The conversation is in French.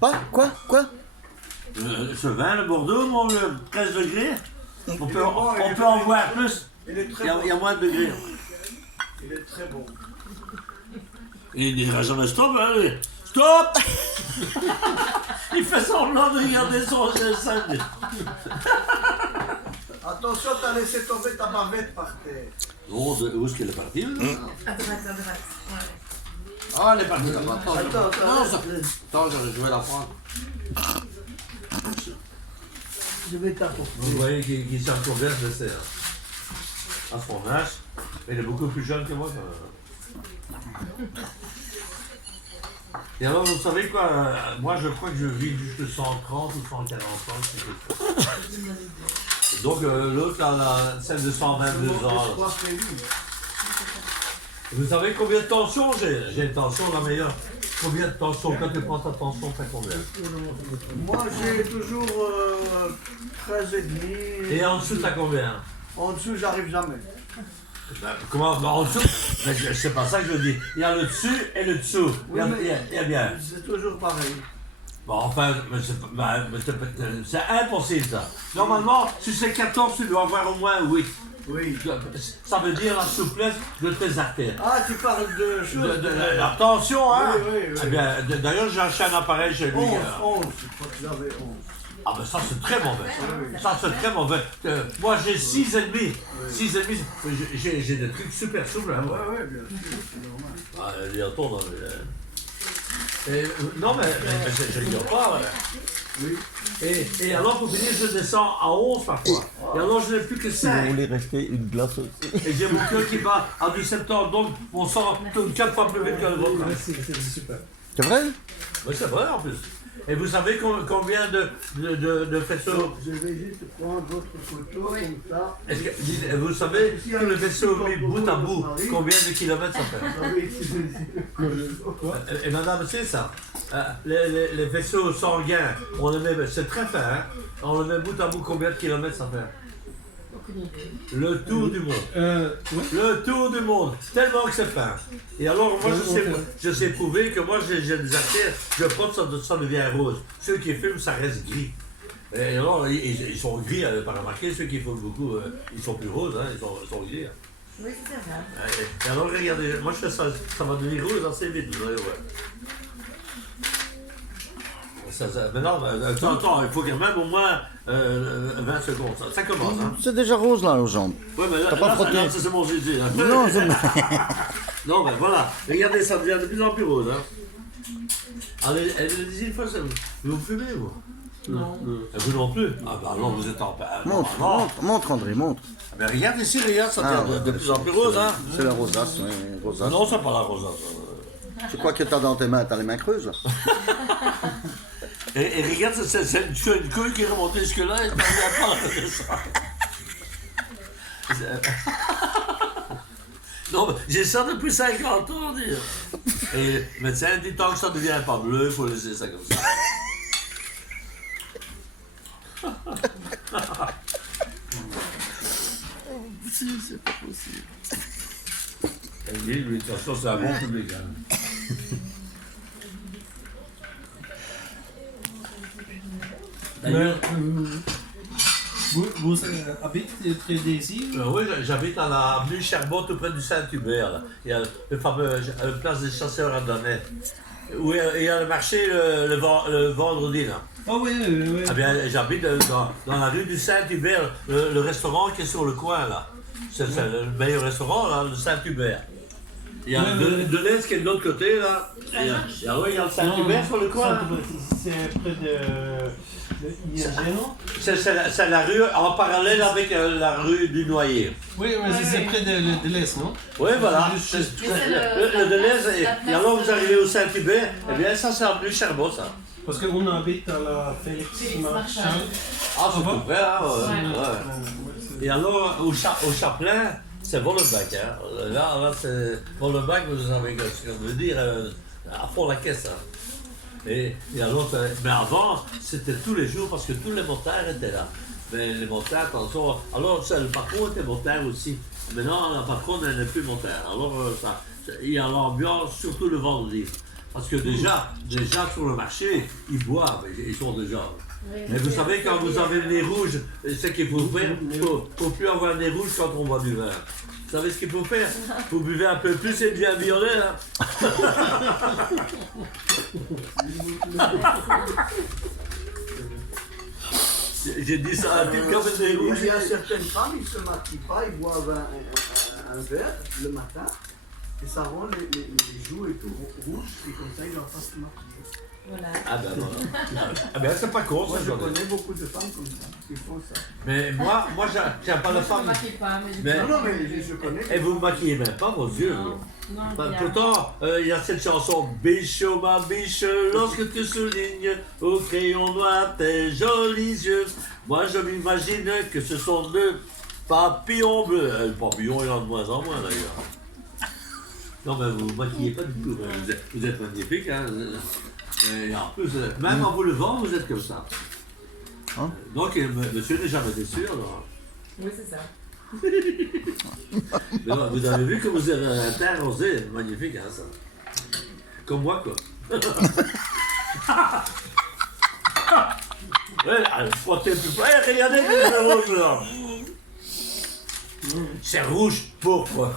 Pas? Quoi? Ce vin, le Bordeaux, mon, le 13 degrés, on peut bon, en boire plus. Il est Il très y a, bon. il y a moins de degrés. Il est très bon. Et il dira jamais stop, hein, lui. Stop. Il fait semblant de regarder son GSM. Attention, t'as laissé tomber ta bavette par terre. Où est-ce qu'elle est partie, là? À droite, à droite. Ouais. Ah, elle est partie là-bas. Attends, Attends, attends, je vais la prendre. je vais t'apporter. Vous voyez qu'il s'en converse de serre. À son âge, il est beaucoup plus jeune que moi. Et alors, vous savez quoi, moi je crois que je vis jusque 130 ou 140 ans. Donc l'autre, celle de 122 ans. Là. Vous savez combien de tension j'ai? J'ai une tension la meilleure. Combien de tension? Quand tu prends ta tension, t'as combien? Moi, j'ai toujours 13,5. Et en dessous, t'as combien? En dessous, j'arrive jamais. Ben, comment? Ben, en dessous? Ben, c'est pas ça que je dis. Il y a le dessus et le dessous. Oui, Il y a bien. C'est toujours pareil. Bon, enfin, c'est impossible ça. Normalement, si c'est 14, tu dois avoir au moins 8. Oui. Ça veut dire la souplesse de tes artères. Ah, tu parles de choses. La tension, hein? Oui, oui, oui. Eh bien, d'ailleurs, j'ai acheté un appareil chez lui. 11, je crois que j'avais 11. Ah ben ça c'est très mauvais. Oui. Ça c'est très mauvais. Moi j'ai 6,5. 6,5. J'ai des trucs super souples. Hein, moi. Oui, bien sûr, c'est normal. Ah, bientôt dans non mais je ne dis pas. Ouais. Oui. Et alors pour finir je descends à 11 parfois. Et alors je n'ai plus que Si vous 5. voulez rester une glace aussi. Et j'ai mon cœur qui bat à 17 ans. Donc mon sang tourne 4 fois plus vite que le vôtre. C'est super. C'est vrai? Oui c'est vrai en plus. Et vous savez combien de faisceaux? Je vais juste prendre votre photo comme ça. Est-ce que, vous savez, tous les vaisseaux mis bout à bout, combien de kilomètres ça fait? Ah oui, c'est Et madame, c'est ça. Les vaisseaux sanguins, on les met, c'est très fin, hein? On les met bout à bout, combien de kilomètres ça fait? Le tour du monde. Ouais. Le tour du monde. Tellement que c'est fin. Et alors, moi, je sais prouver que moi, j'ai des artères, je prends ça devient rose. Ceux qui fument, ça reste gris. Et alors, ils sont gris, pas remarqué, ceux qui fument beaucoup, ils sont plus roses, hein, ils sont gris. Hein. Oui, c'est vrai. Et alors, regardez, moi, je fais ça, ça va devenir rose assez vite, vous allez voir. Mais non, attends, il faut quand même au moins 20 secondes. Ça commence, hein. C'est déjà rose là aux jambes. Ouais, mais là, T'as pas frotté? là, c'est mon Jésus. Hein. Non, je... Non, ben voilà. Regardez, ça devient de plus en plus rose. Hein. Allez, allez-y une fois, vous fumez, vous? Non. Vous non plus? Ah ben non, vous êtes en... montre André, montre. Ah, ben regarde ici, regarde, ça Ah, devient de ouais, plus en plus rose, hein. C'est la rosace, oui, rosace. Non, c'est pas la rosace. Tu crois que t'as dans tes mains, t'as les mains creuses? Et regarde, c'est une couille qui est remontée jusque-là et ça ne vient pas de ça. Non, mais j'ai ça depuis 50 ans, dire. Et le médecin dit tant que ça ne devient pas bleu, il faut laisser ça comme ça. C'est pas possible. Et lui, de toute façon, c'est un bon public. Hein. D'ailleurs, Vous habitez près d'ici? oui, j'habite à la avenue Charbon, tout près du Saint-Hubert. Là. Il y a le fameux place des chasseurs à Donnet. Où il y a le marché le vendredi. Là. Oh oui, oui. Ah bien, j'habite dans la rue du Saint-Hubert, le restaurant qui est sur le coin là. C'est le meilleur restaurant là, le Saint-Hubert. Il y a Deleuze qui est de l'autre côté là. Il y a le Saint-Hubert sur le coin. Là. C'est près de ING, non? C'est la rue en parallèle avec la rue du Noyer. Oui, mais c'est près de l'Est, non? Oui, voilà. C'est juste- Le Deleuze, et alors vous arrivez au Saint-Hubert, eh bien ça c'est avenue Charbon ça. Parce qu'on habite à la Félix Marchal. Ah, c'est va? tout près, hein, ouais. Et alors, au Chaplin, c'est Vollenbach, hein. Là c'est Vollenbach, vous savez ce que ça veut dire, à fond la caisse, hein. Et alors, mais avant, c'était tous les jours parce que tous les motards étaient là. Mais les motards, attention, alors le patron était motard aussi. Maintenant, la patronne, elle n'est plus motard. Alors, il y a l'ambiance, surtout le vendredi. Parce que déjà sur le marché, ils boivent, ils sont déjà. Mais vous savez, quand vous avez le nez rouge, c'est ce qu'il faut faire. Il ne faut plus avoir le nez rouge quand on boit du vin. Vous savez ce qu'il faut faire? Vous buvez un peu plus et bien violet, là. J'ai dit ça à un type qui avait le nez rouge. Il y a certaines femmes, ils ne se maquillent pas, ils boivent un verre le matin et ça rend les joues et tout rouges et comme ça ils n'ont pas se maquiller. Voilà. Ah ben voilà. Ah ben c'est pas con, Moi ça. je connais beaucoup de femmes comme ça qui font ça. Mais moi j'aime pas la Je ne femme. maquille pas, mais je Mais- Non, mais je connais. Et vous ne maquillez même pas vos yeux. Non, non, Bah, il y a- pourtant, il y a cette chanson Bichot, ma biche, lorsque tu soulignes au crayon noir tes jolis yeux. Moi, je m'imagine que ce sont deux papillons bleus. Le papillon, il y en a de moins en moins d'ailleurs. Non, mais vous ne maquillez pas du tout. Vous êtes magnifique. Hein. Et en plus, même en vous levant, vous êtes comme ça. Hein? Donc, monsieur n'est jamais déçu. Alors. Oui, c'est ça. Mais non, vous avez vu que vous avez un teint rosé, magnifique, hein, ça. Comme moi, quoi. Ouais, allez, frottez plus près, regardez que c'est rouge, là. C'est rouge pourpre.